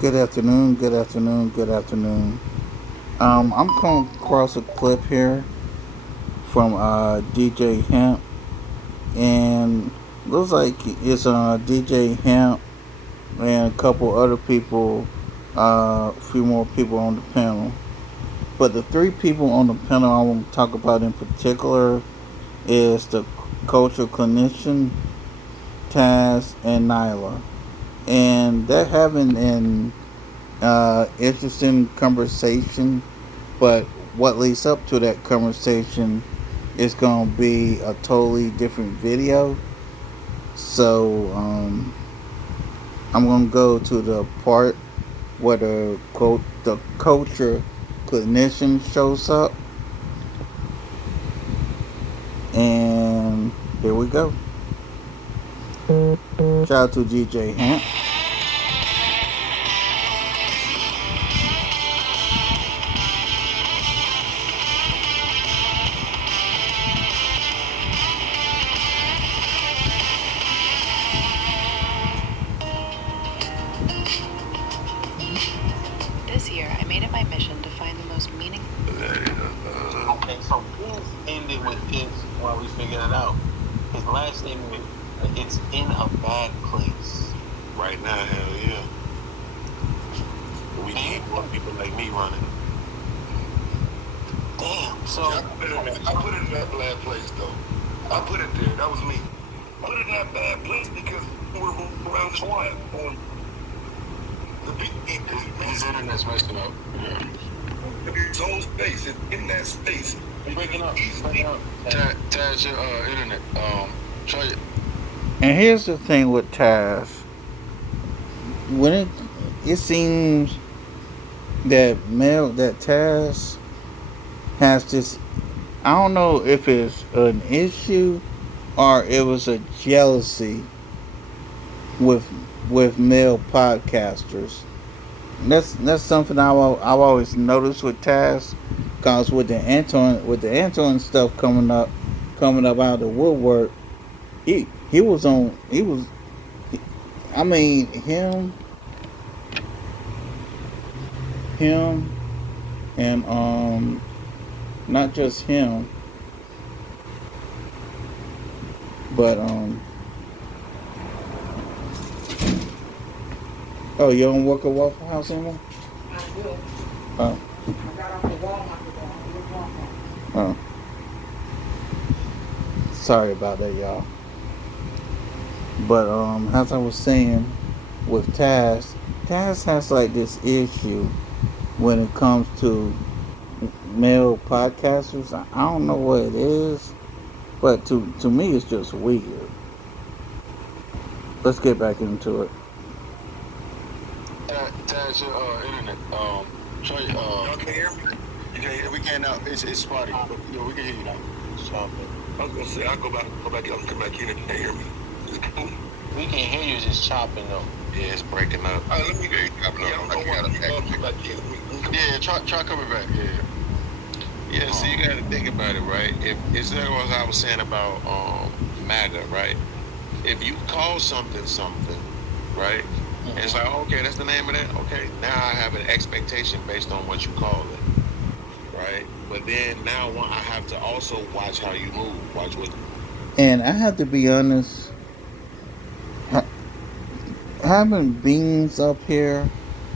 Good afternoon, good afternoon, good afternoon. I'm coming across a clip here from DJ Hemp, and looks like it's DJ Hemp and a couple other people, a few more people on the panel. But the three people on the panel I want to talk about in particular is the cultural clinician, Taz, and Nyla. And they're having an interesting conversation. But what leads up to that conversation is going to be a totally different video. So I'm going to go to the part where the culture clinician shows up, and here we go. Shout out to DJ Hant. This year, I made it my mission to find the most meaningful. Okay, so Prince ended with this while we figuring it out. His last name, it's in a bad place. Right now, hell yeah. We need more people like me running. Damn, so. Yeah, I put it in that bad place, though. I put it there. That was me. I put it in that bad place because we're around this platform. His internet's messing up. His whole space is in that space. You're breaking up. Taz, your internet. Try it. And here's the thing with Taz. When it seems that Taz has this, I don't know if it's an issue or it was a jealousy with male podcasters. That's something I've always noticed with Taz, cause with the Antoine stuff coming up out of the woodwork, he was on he was I mean him and not just him, but oh, you don't work at Waffle House anymore? I do. Oh. I got off the Walmart today. I did Walmart. Oh. Sorry about that, y'all. But as I was saying, with Taz has like this issue when it comes to male podcasters. I don't know what it is, but to me it's just weird. Let's get back into it. Taz, your internet. Try it. Y'all can hear me? You can hear. We can't now. It's spotty. But, yo, we can hear you now. I was gonna say I'll come back in and can't hear me. It's cool. We can hear you just chopping though. Yeah, it's breaking up. All right, let me get it. Yeah, try coming back. Yeah. So you got to think about it, right? If it's that what I was saying about MAGA, right? If you call something, right? And it's like, okay, that's the name of that. Okay, now I have an expectation based on what you call it, right? But then now I have to also watch how you move, watch what. And I have to be honest, having beings up here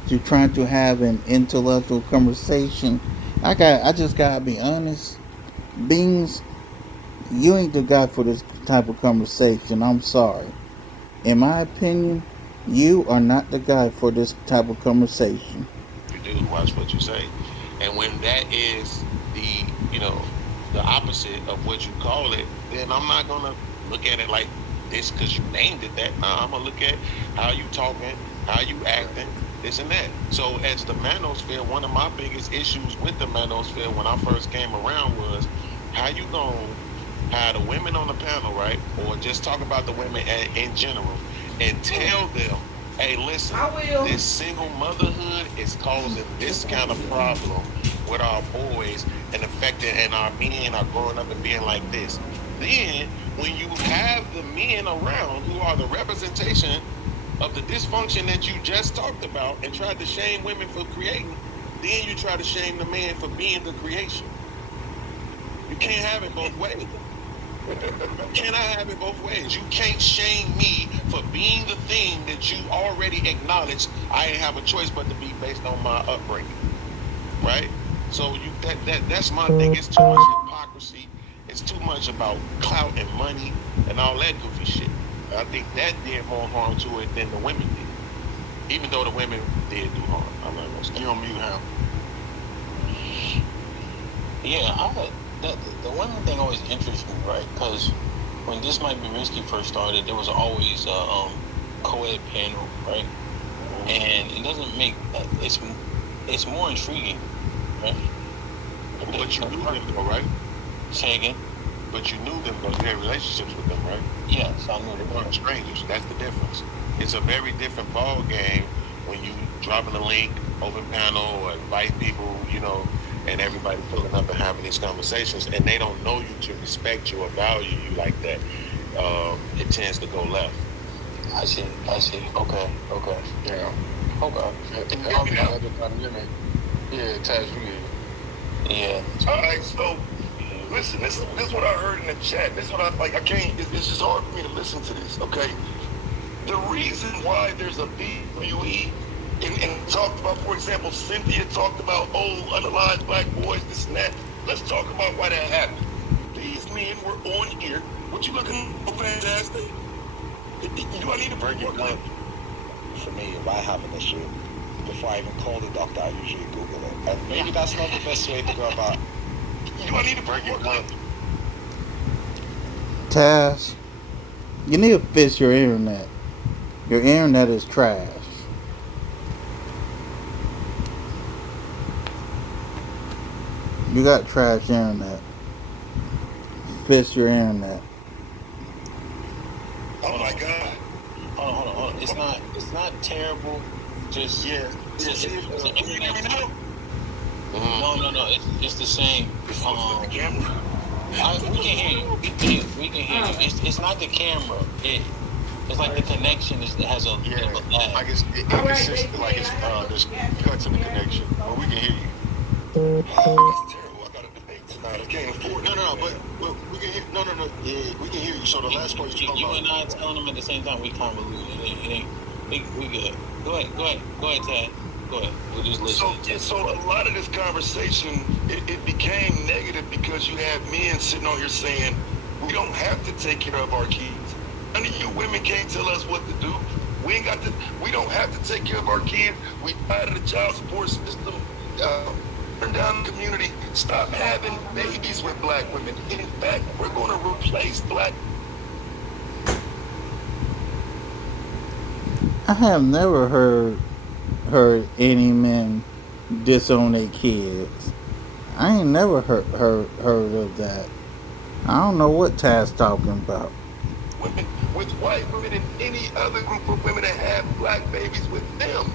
to trying to have an intellectual conversation, I just gotta be honest. Beings, you ain't the guy for this type of conversation. I'm sorry. In my opinion, you are not the guy for this type of conversation. You do watch what you say, and when that is the opposite of what you call it, then I'm not gonna look at it like this because you named it that. Nah, I'm gonna look at how you talking, how you acting, this and that. So as the manosphere, one of my biggest issues with the manosphere when I first came around was how you gonna have the women on the panel, right, or just talk about the women in general, and tell them, hey, listen, this single motherhood is causing this kind of problem with our boys and affecting, and our men are growing up and being like this. Then, when you have the men around who are the representation of the dysfunction that you just talked about and tried to shame women for creating, then you try to shame the man for being the creation. You can't have it both ways. Cannot have it both ways. You can't shame me for being the thing that you already acknowledged I didn't have a choice but to be based on my upbringing. Right? So that's my thing. It's too much hypocrisy. It's too much about clout and money and all that goofy shit. I think that did more harm to it than the women did. Even though the women did do harm. I'm not gonna You on mute, Ham. Yeah, the women thing always interests me, right? Because when This Might Be Risky first started, there was always a co-ed panel, right? And it doesn't make it's more intriguing, right? But you knew them though, right? Say again? But you knew them because you had relationships with them, right? Yes, I knew They that. weren't strangers. That's the difference. It's a very different ball game when you dropping a link, open panel, or invite people, and everybody pulling up and having these conversations, and they don't know you to respect you or value you like that. It tends to go left. I see. Okay. Yeah. Okay. Yeah, Taz, Yeah. all right, so listen, this is what I heard in the chat. This is what I like. I can't. It's just hard for me to listen to this. Okay, the reason why there's a BWE and talked about, for example, Cynthia talked about unalive black boys, this and that. Let's talk about why that happened. These men were on here. What you looking for? Fantastic. Do I need to break it down? For me, if I have an issue, before I even call the doctor, I usually Google it. And maybe that's not the best way to go about. Do I need to break it down? Taz, you need to fix your internet. Your internet is trash. You got trash internet. Fix your internet. Oh my God. Hold on. It's not terrible. Just Yeah. it's Can you hear me now? No. It's the same. The camera. We can hear you. We can hear you. It's not the camera. It's like the connection has a bit of a lag. I guess it's like it's there's cuts in the connection. But we can hear you. Oh, that's terrible. I got a debate tonight. I can't afford it. No, but we can hear. No. Yeah, we can hear you. So the last part you You and I telling them at the same time, we convoluted. We good. Go ahead, Tad. Go ahead. We'll just listen. So a lot of this conversation, it became negative because you had men sitting on here saying, we don't have to take care of our kids. None of you women can't tell us what to do. We don't have to take care of our kids. We tired of the child support system. Turn down the community. Stop having babies with black women. In fact, we're going to replace black. I have never heard any men disown their kids. I ain't never heard of that. I don't know what Taz talking about. Women with white women and any other group of women that have black babies with them.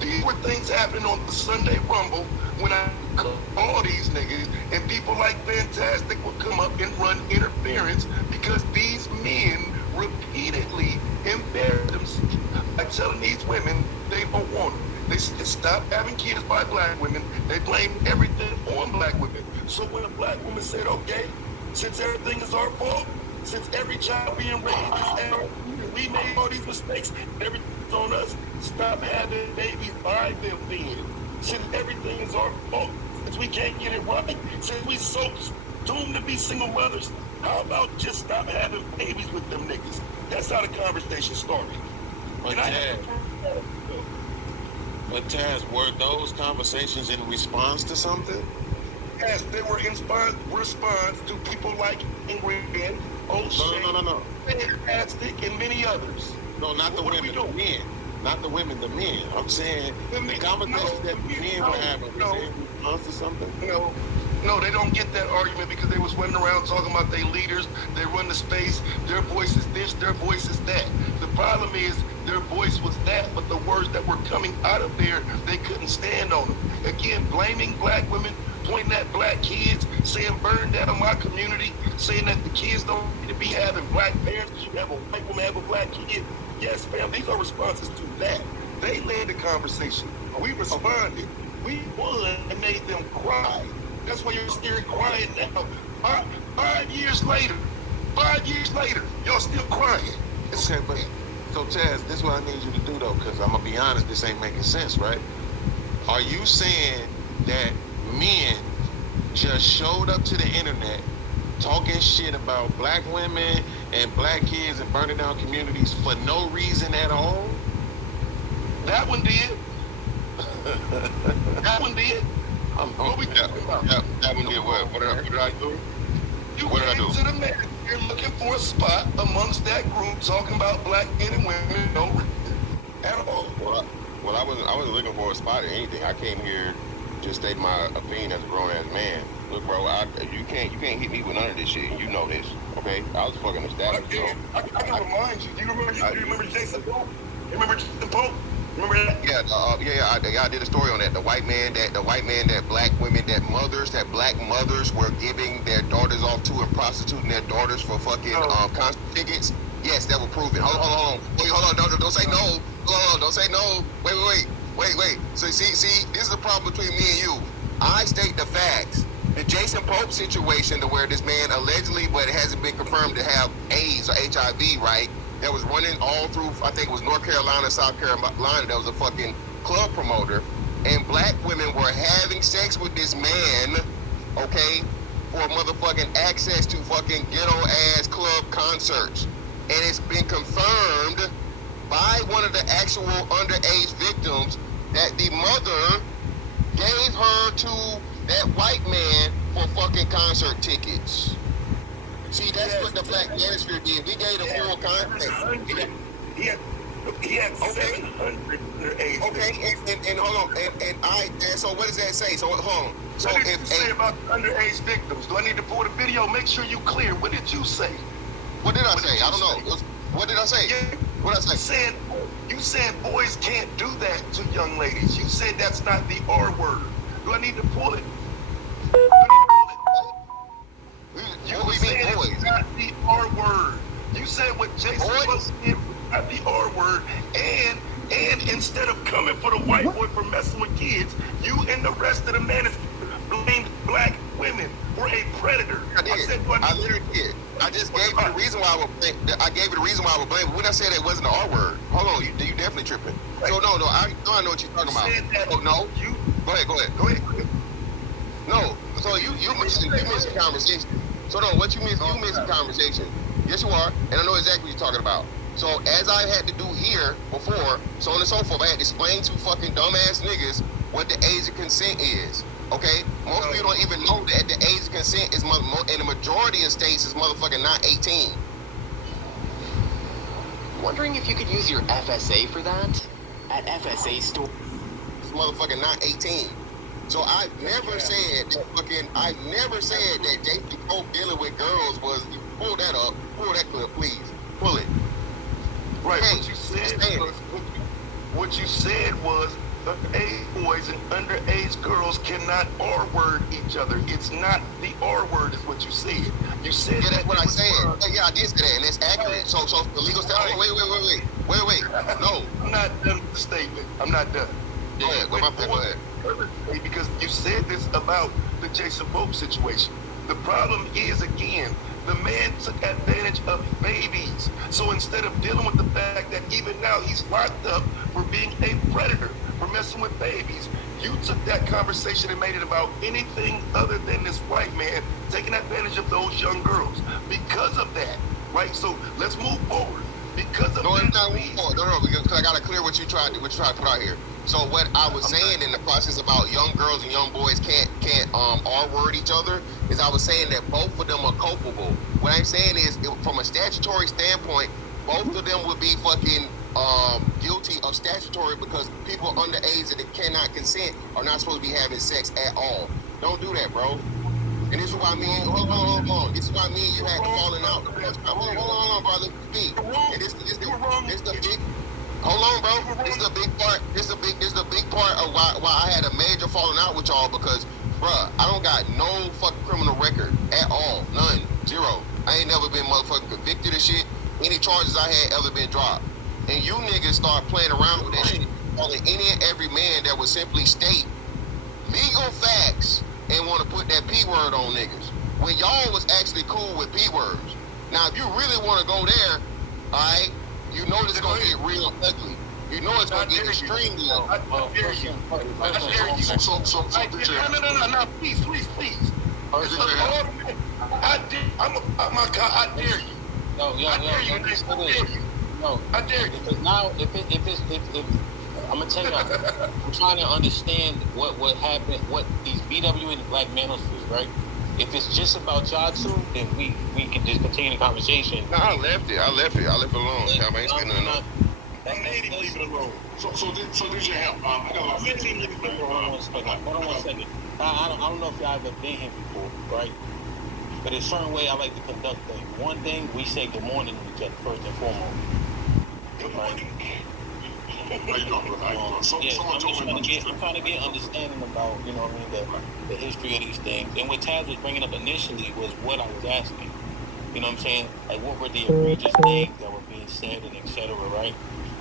These were things happening on the Sunday Rumble when I call all these niggas and people like Fantastic would come up and run interference because these men repeatedly embarrass themselves by telling these women they don't want them. They stop having kids by black women. They blame everything on black women. So when a black woman said, okay, since everything is our fault, since every child being raised is our, we made all these mistakes, everything's on us, stop having babies by them then. Since everything is our fault, since we can't get it right, since we so doomed to be single mothers, how about just stop having babies with them niggas? That's how the conversation started. But Taz, were those conversations in response to something? Yes, they were in response to people like Ingrid, O'Shea, No. Fantastic, and many others. No, not the women, the men. Not the women, the men. I'm saying the conversations that the men were having, were they in response to something? No, they don't get that argument because they was running around talking about their leaders, they run the space, their voice is this, their voice is that. The problem is their voice was that, but the words that were coming out of there, they couldn't stand on them. Again, blaming black women, pointing at black kids, saying burn down my community, saying that the kids don't need to be having black parents because you have a white woman have a black kid. Yes, fam, these are responses to that. They led the conversation. We responded. We won and made them cry. That's why you're scared crying now. 5 years later, 5 years later, y'all still crying. It's Okay, but so Taz, this is what I need you to do though, because I'm gonna be honest, this ain't making sense, right? Are you saying that men just showed up to the internet talking shit about black women and black kids and burning down communities for no reason at all? that one did. That one did. What we talking about? That one did what? What did I do? You What did I came do? to the man. You're looking for a spot amongst that group talking about black men and women. No reason at all. Well, I wasn't looking for a spot or anything. I came here just state my opinion as a grown ass man. Look, bro, you can't hit me with none of this shit. And you know this, okay? I was fucking established. I can remind you. Do you remember Jason Pope? You remember Jason Pope? Remember that? Yeah, I did a story on that. The white man that black women, that black mothers were giving their daughters off to and prostituting their daughters for fucking concert tickets. Yes, that was proven. Hold on. Wait, hold on. Don't say no. Hold on. Don't say no. Wait. So see, this is the problem between me and you. I state the facts. The Jason Pope situation, to where this man allegedly, but it hasn't been confirmed to have AIDS or HIV, right? That was running all through, I think it was North Carolina, South Carolina. That was a fucking club promoter, and black women were having sex with this man, okay, for motherfucking access to fucking ghetto ass club concerts, and it's been confirmed by one of the actual underage victims that the mother gave her to that white man for fucking concert tickets. See, that's what the Black Manosphere did. We gave the full context. He had 700 underage. Okay, and hold on, and so what does that say? So hold on. So what did you say about underage victims? Do I need to pull the video? Make sure you clear. What did you say? What did I say? I don't know. What did I say? Yeah. What did I say? You said boys can't do that to young ladies. You said that's not the R word. Do I need to pull it? You said it's not the R word. You said what Jason was did was not the R word, and instead of coming for the white boy for messing with kids, you and the rest of the manosphere blamed black women for a predator. I literally did. I just gave you the reason why I would blame. I gave you the reason why I would blame. But when I said it wasn't the R word, hold on, you definitely tripping. Right. So no, I know what you're talking about. Oh no, go ahead. No, so you missed the conversation. So no, what you missed the conversation. Yes, you are, and I know exactly what you're talking about. So as I had to do here before, so on and so forth, I had to explain to fucking dumbass niggas what the age of consent is. Okay, most people don't even know that the age of consent is in the majority of states is motherfucking not 18. Wondering if you could use your FSA for that? At FSA store. It's motherfucking not 18. So I never said that Jason Pope dealing with girls was. Pull that up. Pull that clip, please. Pull it. Right. What you said was underage boys and underage girls cannot R word each other. It's not the R word, is what you said. You said that's what I said. Yeah, I did say that, and it's accurate. So the legal standpoint. Wait. No. I'm not done with the statement. I'm not done. Go ahead. Because you said this about the Jason Pope situation. The problem is, again, the man took advantage of babies. So instead of dealing with the fact that even now he's locked up for being a predator, for messing with babies, you took that conversation and made it about anything other than this white man taking advantage of those young girls. Because of that, right? So let's move forward. Because of that. No, because I gotta clear what you tried to put out here. So what I was saying in the process about young girls and young boys can't R-word each other is I was saying that both of them are culpable. What I'm saying is, from a statutory standpoint, both of them would be fucking guilty of statutory, because people underage that cannot consent are not supposed to be having sex at all. Don't do that, bro. And this is why me and hold on. This is why me and you had to falling out. Hold on, brother. Speak. And this the big. Hold on, bro. This is the big part. This is the big part of why I had a major falling out with y'all, because, bruh, I don't got no fucking criminal record at all. None. Zero. I ain't never been motherfucking convicted of shit. Any charges I had ever been dropped. and you niggas start playing around with that shit, calling any and every man that would simply state legal facts and want to put that P word on niggas. When y'all was actually cool with P words. Now, if you really want to go there, alright, you know it's going to get real ugly. You know it's going to get extremely ugly. I dare you. I dare you. So, no, please. I dare you. No, I dare you. No, I dare you. Because now, if I'm gonna tell you, I'm trying to understand what happened, what these BW and Black Manospheres, right? If it's just about y'all two, then we can just continue the conversation. No, I left it alone. I ain't saying nothing else. Leave it alone. So did you have? I got about 15 minutes. Hold on one second. I don't know if y'all ever been here before, right? But there's a certain way I like to conduct things. One thing, we say good morning to each other first and foremost. Good morning. How you doing, brother? How you doing? I'm trying to get understanding about, you know what I mean, the history of these things. And what Taz was bringing up initially was what I was asking. You know what I'm saying? Like, what were the egregious things that were being said and et cetera, right?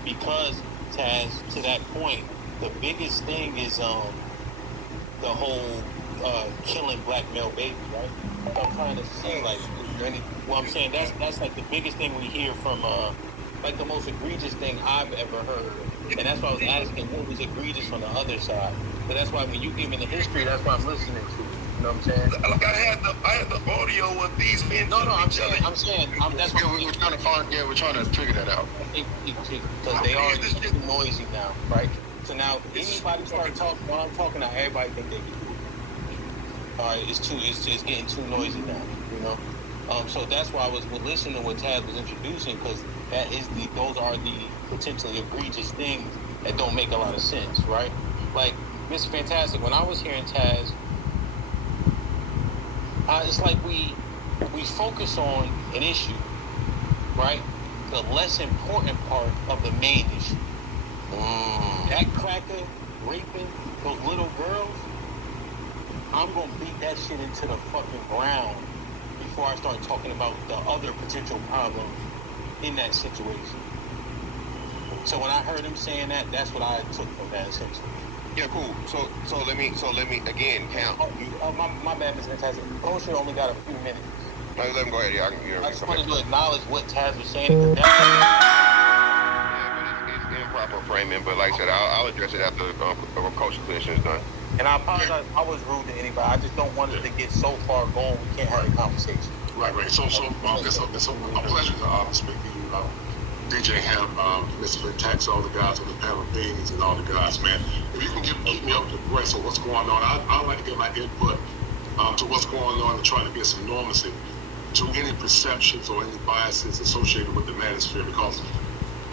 Because, Taz, to that point, the biggest thing is the whole killing black male babies, right? So I'm trying to see, like, I'm saying that's like the biggest thing we hear from, like the most egregious thing I've ever heard. And that's why I was asking what was egregious on the other side. So that's why when you give me the history, that's what I'm listening to. You know what I'm saying? Like I had the audio of these men. I'm saying, that's what we're trying to find. Yeah, we're trying to figure that out. Because they are just too noisy now, right? So now, anybody start talking, when I'm talking, now everybody think they can do it. All right, it's getting too noisy now, you know? So that's why I was listening to what Taz was introducing, because those are the potentially egregious things that don't make a lot of sense, right? Like, Mr. Fantastic, when I was hearing Taz, it's like we focus on an issue, right? The less important part of the main issue. That cracker raping those little girls, I'm gonna beat that shit into the fucking ground before I start talking about the other potential problems in that situation. So when I heard him saying that, that's what I took from that essentially. Yeah, cool. So let me again count. My bad, Mr. Fantastic. Kosher only got a few minutes. Let him go ahead. I just wanted to acknowledge what Taz was saying. It's improper framing, but like I said, I'll address it after the coaching position is done. And I apologize, I was rude to anybody. I just don't want it to get so far gone we can't have a conversation. Right. So it's a pleasure to speak to you, DJ Ham, Mr. Tax, all the guys on the panel, Beans, and all the guys, man. If you can keep me up to breast of what's going on, I'd like to get my input to what's going on and try to get some normalcy to any perceptions or any biases associated with the manosphere, because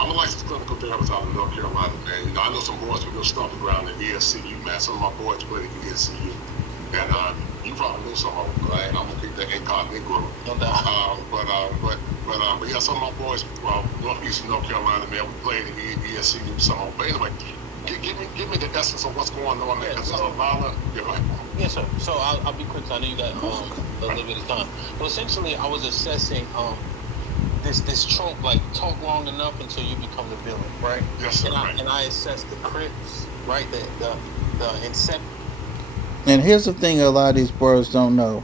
I'm a licensed clinical therapist out of North Carolina, man. You know, I know some boys who go stomping around in ESCU, man. Some of my boys play in ESCU. And you probably know some of them, right? I'm gonna keep that incognito. But yeah, some of my boys northeastern North Carolina, man, we played in ESCU, some of them. But anyway, give me the essence of what's going on there, because there's a lot of, Yes, sir. So I'll be quick, 'cause I know you got a little bit of time. But essentially, I was assessing this trope, like talk long enough until you become the villain, right? Yes, sir. And I assessed the Crips, right? The incept. And here's the thing: a lot of these brothers don't know.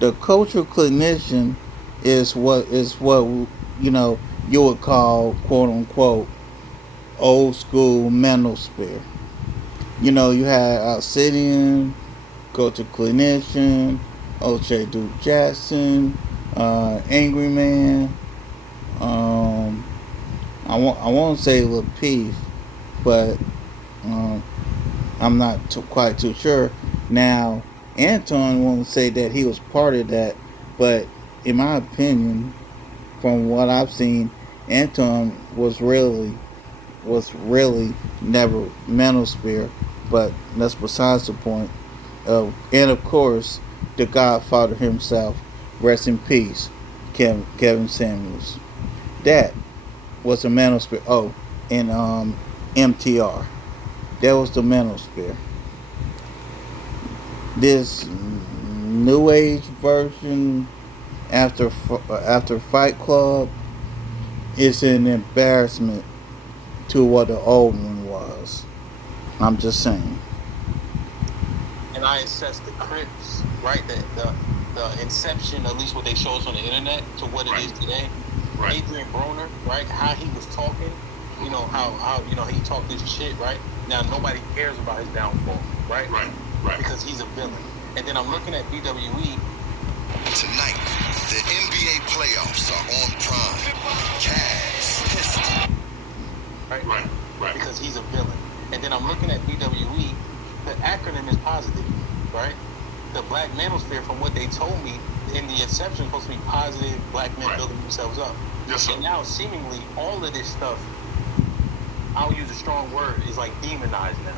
The cultural clinician is what you know you would call, quote unquote, old school manosphere. You know, you had Alcidian, cultural clinician, O.J. Duke Jackson, Angry Man. I won't say Lapeef, but I'm not quite too sure. Now, Anton won't say that he was part of that, but in my opinion, from what I've seen, Anton was really never manosphere. But that's besides the point. And of course, the Godfather himself, rest in peace, Kevin Samuels. That was a manosphere. Oh, and MTR. That was the manosphere. This new age version after Fight Club is an embarrassment to what the old one was. I'm just saying. And I assess the Crips, right? The inception, at least what they show us on the internet, to what it is today. Right. Adrian Broner, right? How he was talking, you know, how you know he talked this shit, right? Now nobody cares about his downfall, right? Right. Because he's a villain. And then I'm looking at WWE. Tonight, the NBA playoffs are on Prime. Cavs, Pistons. Right. Because he's a villain. And then I'm looking at WWE. The acronym is positive, right? The Black Manosphere, from what they told me in the inception, is supposed to be positive black men building themselves up. Yes, sir. And now seemingly all of this stuff, I'll use a strong word, is like demonized now.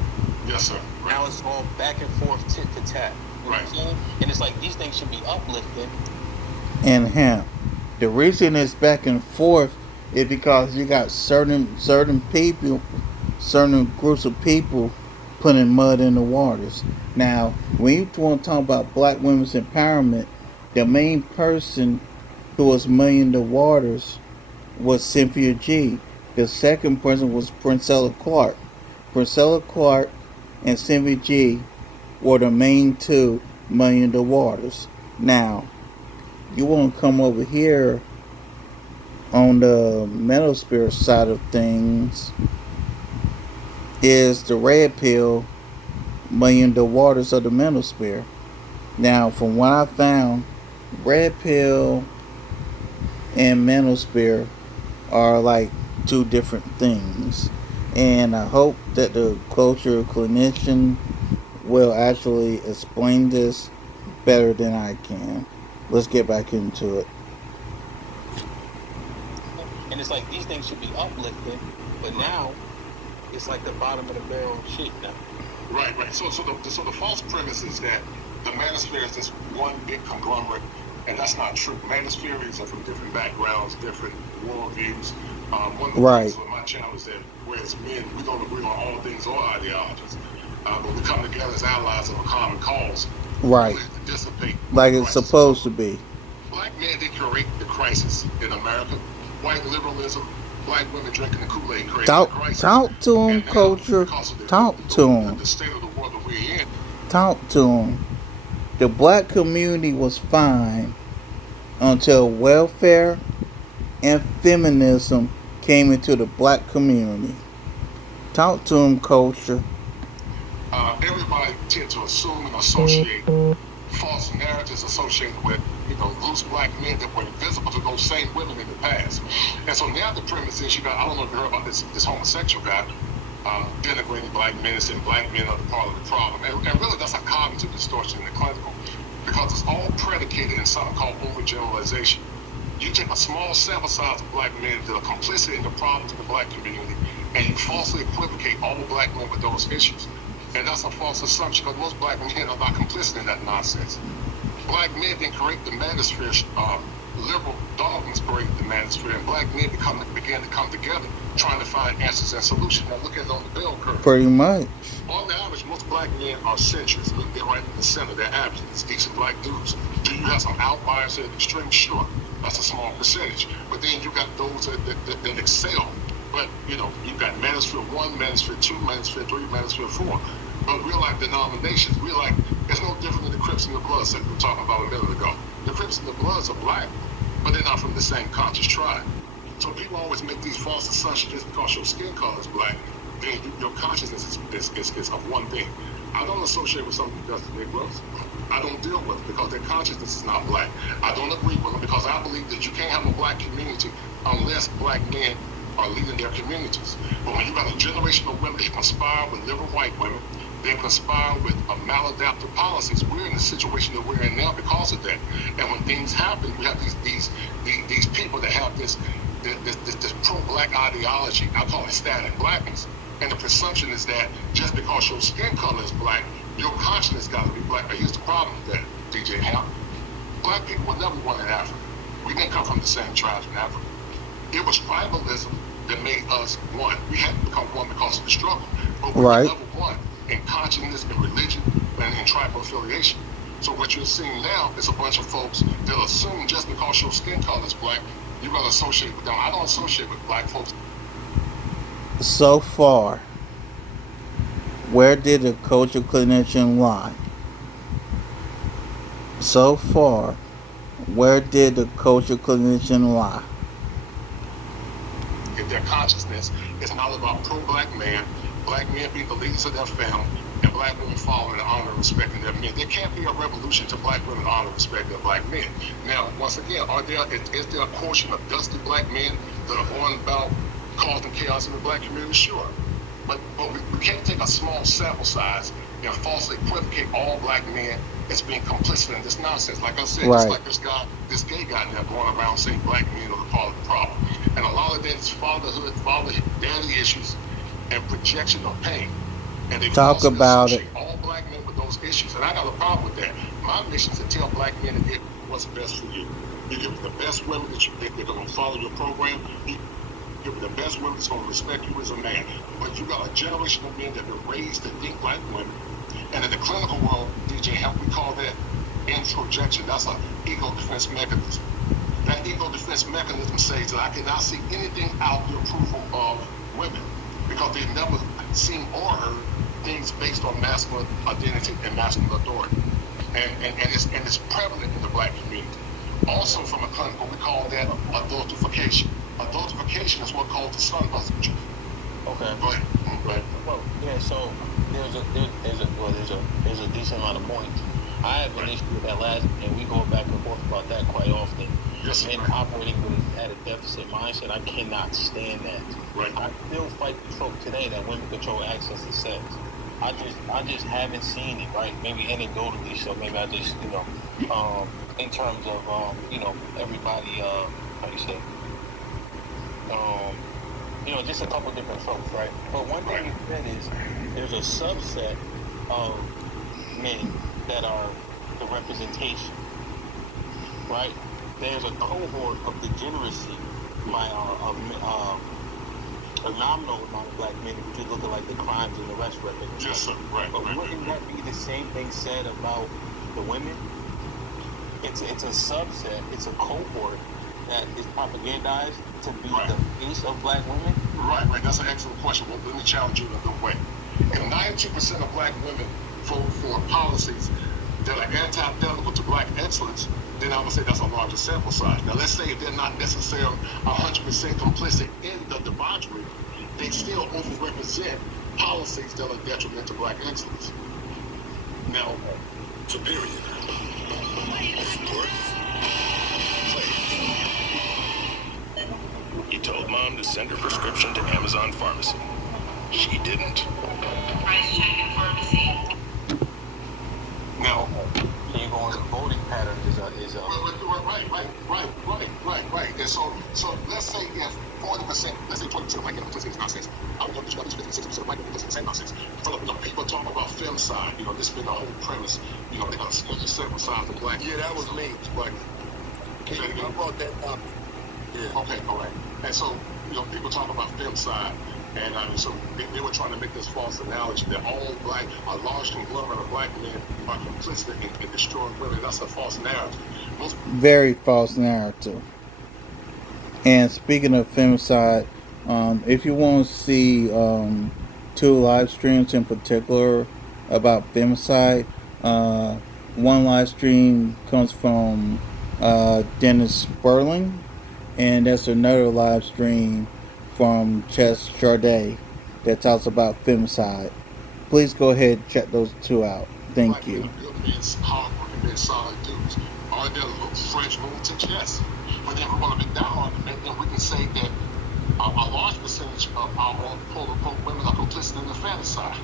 Yes, sir. Right. Now it's all back and forth, tit for tat. You know what I'm saying? And it's like these things should be uplifting. And him, the reason it's back and forth is because you got certain people, certain groups of people putting mud in the waters. Now, when you want to talk about black women's empowerment, the main person who was muddying the waters was Cynthia G. The second person was Princella Clark. Princella Clark and Cynthia G were the main two muddying the waters. Now, you want to come over here on the manosphere side of things, is the red pill muddying the waters of the manosphere. Now, from what I found, red pill and manosphere are like two different things. And I hope that the cultural clinician will actually explain this better than I can. Let's get back into it. And it's like these things should be uplifting, but now it's like the bottom of the barrel shit now. Right. So the false premise is that the manosphere is this one big conglomerate, and that's not true. Manospheres are from different backgrounds, different worldviews. One of the things on my channel is that whereas men, we don't agree on all things or ideologies, but we come together as allies of a common cause. Right. To dissipate like it's supposed to be. Black men did create the crisis in America. White liberalism, black women drinking the Kool-Aid crazy. Talk to him, culture. Talk to him. The state of the world that we're in. Talk to him. The black community was fine until welfare and feminism came into the black community. Talk to him, culture. Everybody tend to assume and associate false narratives associated with, loose black men that were invisible to those same women in the past. And so now the premise is, I don't know if you heard about this homosexual guy denigrating black men and saying black men are the part of the problem. And really that's a cognitive distortion in the clinical, because it's all predicated in something called overgeneralization. You take a small sample size of black men that are complicit in the problems of the black community, and you falsely equivocate all black men with those issues. And that's a false assumption, because most black men are not complicit in that nonsense. Black men didn't create the manosphere. Liberal dogmas created the manosphere, and black men began to come together, trying to find answers and solutions. Now look at it on the bell curve. Pretty much. On the average, most black men are centrists. They're right in the center. They're average. It's decent black dudes. Do you have some outliers at the extreme? Sure. That's a small percentage. But then you got those that excel. But, you've got Manosphere 1, Manosphere 2, Manosphere 3, Manosphere 4. But we're like denominations. We're like, it's no different than the Crips and the Bloods that we were talking about a minute ago. The Crips and the Bloods are black, but they're not from the same conscious tribe. So people always make these false assumptions just because your skin color is black, then your consciousness is of one thing. I don't associate with something that does the Negroes. I don't deal with it because their consciousness is not black. I don't agree with them because I believe that you can't have a black community unless black men are leading their communities. But when you got a generation of women that conspire with liberal white women, they conspire with maladaptive policies. We're in the situation that we're in now because of that. And when things happen, we have these people that have this pro-black ideology. I call it static blackness. And the presumption is that just because your skin color is black, your consciousness got to be black. But here's the problem with that, DJ Hamp. Black people were never one in Africa. We didn't come from the same tribes in Africa. It was tribalism that made us one. We had to become one because of the struggle. But we were never one in consciousness, in religion, and in tribal affiliation. So what you're seeing now is a bunch of folks that assume just because your skin color is black, you're going to associate with them. I don't associate with black folks. So far, where did the culture clinician lie? So far, where did the culture clinician lie? If their consciousness is not about pro-black black men being the leaders of their family, and black women following and honoring and respecting their men. There can't be a revolution to black women honor and respect their black men. Now, once again, is there a portion of dusty black men that are going about causing chaos in the black community? Sure. But we can't take a small sample size and falsely equivocate all black men as being complicit in this nonsense. Like I said, Right. just like this gay guy in there going around saying black men are the part of the problem. And a lot of that is fatherhood, daddy issues, and projection of pain. And they Talk falsely about it. associate all black men with those issues. And I got a problem with that. My mission is to tell black men to get what's best for you. You give the best women that you think they're going to follow your program. You give the best women that's going to respect you as a man. But you got a generation of men that have been raised to think like women. And in the clinical world, DJ, how we call that introjection. That's an ego defense mechanism. That ego defense mechanism says that I cannot see anything out the approval of women because they've never seen or heard things based on masculine identity and masculine authority. And it's prevalent in the black community. Also from a clinical, we call that adultification. Adultification is what causes the sun husbandry. Okay. Go ahead. Well, yeah. So there's a decent amount of points. I have an issue with that last, and we go back and forth about that quite often. Yes, Men right. operating at a deficit mindset, I cannot stand that. Right. I still fight the trope today that women control access to sex. I just haven't seen it, right? Maybe anecdotally, so maybe I just, in terms of, everybody, how do you say, just a couple different tropes, right? But one thing you said is there's a subset of men that are the representation, right? There's a cohort of degeneracy by a nominal amount of black men, if you look at like the crimes and arrest record. Yes, sir. Right. But wouldn't that be the same thing said about the women? It's a subset, it's a cohort that is propagandized to be the face of black women. Right. That's an excellent question. Well, let me challenge you in a good way. If 92% of black women vote for policies that are antithetical to black excellence, then I would say that's a larger sample size. Now, let's say if they're not necessarily 100% complicit in the debauchery, they still overrepresent policies that are detrimental to black excellence. Now, superior. He told Mom to send her prescription to Amazon Pharmacy. She didn't. Price check in pharmacy. Now, So you go on the voting pattern is a right. And so let's say if 40%, let's say 20% of white people listen to nonsense. I don't know if 50-60% of white people listen to the same nonsense. People talk about femicide, this been the whole premise. They got to circumcise the black. Yeah, that was me. Black. I brought that up. Yeah. Okay, all right. And so, people talk about femicide. And so they were trying to make this false analogy that a large conglomerate of black men are complicit in destroying women. That's a false narrative. Very false narrative. And speaking of femicide, if you want to see two live streams in particular about femicide, one live stream comes from Dennis Sperling, and that's another live stream from Chess Charday that talks about femicide. Please go ahead and check those two out. Thank you. Hard-working men, solid dudes. Are there French lunatics? Yes. But then we want to be down on them, and then we can say that a large percentage of our own quote-unquote women are complicit in the infanticide.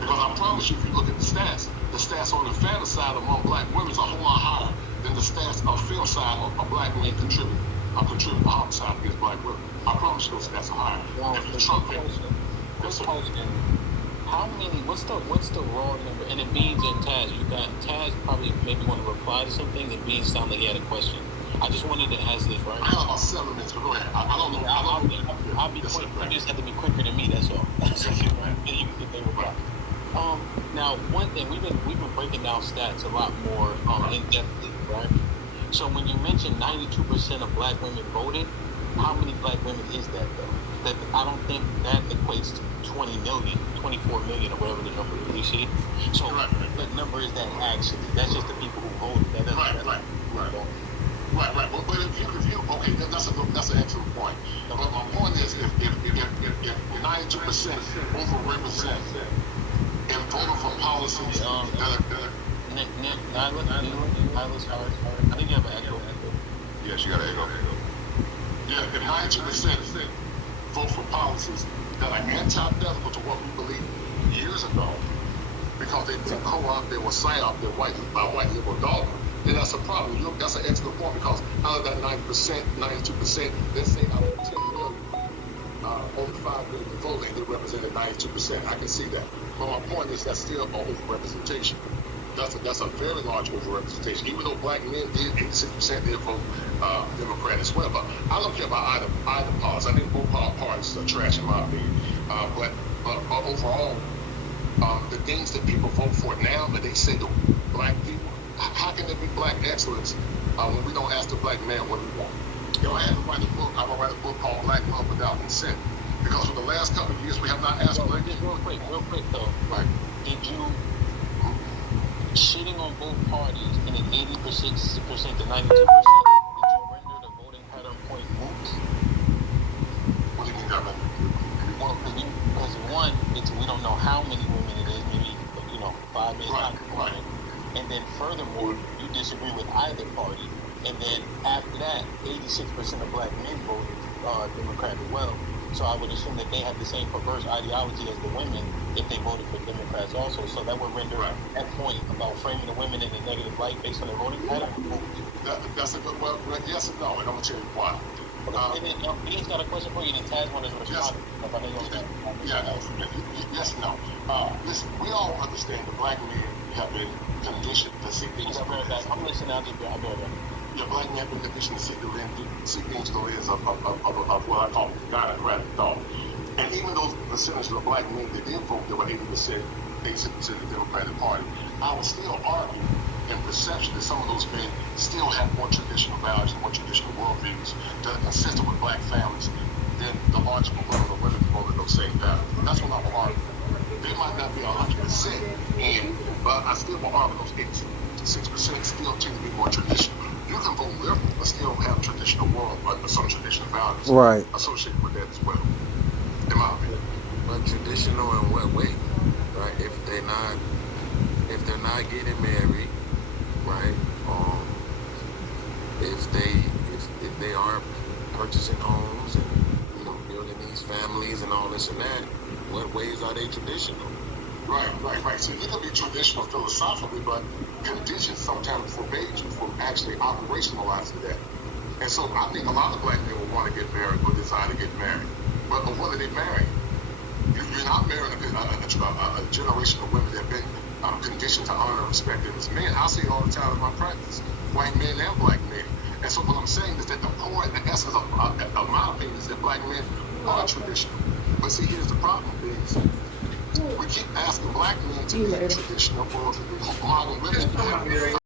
Because I promise you, if you look at the stats on the infanticide among black women is a whole lot higher than the stats of femicide of black men contribute to homicide against black women. I promise you those stats are higher. Well, If you Trump it, how many? What's the raw number? And then Beans and Taz, you got Taz probably maybe want to reply to something, and Beans sounded like he had a question. I just wanted to ask this, right? I have about 7 minutes, but go ahead. I don't know. I'll be quick. You just have to be quicker than me. That's all. You can get there reply. Now, one thing we've been breaking down stats a lot more in depthly, right? So when you mentioned 92% of black women voted, how many black women is that though? that I don't think that equates to 20 million, 24 million, or whatever the number is. You see? So what number is that actually? That's just the people who voted. That doesn't. Right. But if you okay, that's an excellent point. But my point is, if 92% overrepresent and voted for policies that are I think you have an echo. yes, you got an echo. Yeah, if 92% vote for policies that are antithetical to what we believed years ago, because they've been co-opted, they were psyoped by white liberal dogma, then that's a problem. That's an excellent point, because out of that 90%, 92%, let's say out of 10 million, only 5 million voting, they represented 92%. I can see that. But my point is that's still an overrepresentation. That's a very large overrepresentation. Even though black men did, 86% did vote Democrat as well. But I don't care about either party. I think both parties are trash in my opinion. But overall, the things that people vote for now, that they say to black people, how can there be black excellence when we don't ask the black man what we want? You know, I had to write a book. I'm gonna write a book called Black Love Without Consent, because for the last couple of years we have not asked black people. Real quick though. Right. Did you shitting on both parties in an 80% to 92%? Did you render the voting pattern point moot? What do you mean that? Well, because one, we don't know how many women it is. Maybe 5 million. Right. And then furthermore, you disagree with either party. And then after that, 86% of black men voted Democrat as well. So I would assume that they have the same perverse ideology as the women if they voted for Democrats also. So that would render that point about framing the women in a negative light based on their voting pattern. That's a good, well, yes and no, and I'm going to tell you why. And then Dean's got a question for you, and Taz wanted to respond. Yes and no. Listen, we all understand the black men have been conditioned to see things. I'm listening, I'll be right back. Yeah, black men have been conditioned to see things through the lens of what I call Godocratic thought. And even those percentage of black men that did vote, there were 80%, 86% of the Democratic Party, I would still argue in perception that some of those men still have more traditional values and more traditional worldviews that are consistent with black families than the large component of women who voted those same values. That's what I will argue. They might not be 100% in, but I still will argue those 86% still tend to be more traditional. You can vote liberal, but still have traditional world, but some traditional values associated with that as well. In my opinion. But traditional in what way? Right? If they're not getting married, right? If they are purchasing homes and building these families and all this and that, what ways are they traditional? Right. So you can be traditional philosophically, but conditions sometimes forbade you from actually operationalizing that. And so I think a lot of black men will want to get married or desire to get married. But what are they marrying? You're not marrying a generation of women that have been conditioned to honor and respect them as men. I see it all the time in my practice, white men and black men. And so what I'm saying is that the core and the essence of my opinion is that black men are traditional. But see, here's the problem, is we keep asking black men to be traditional or modern women.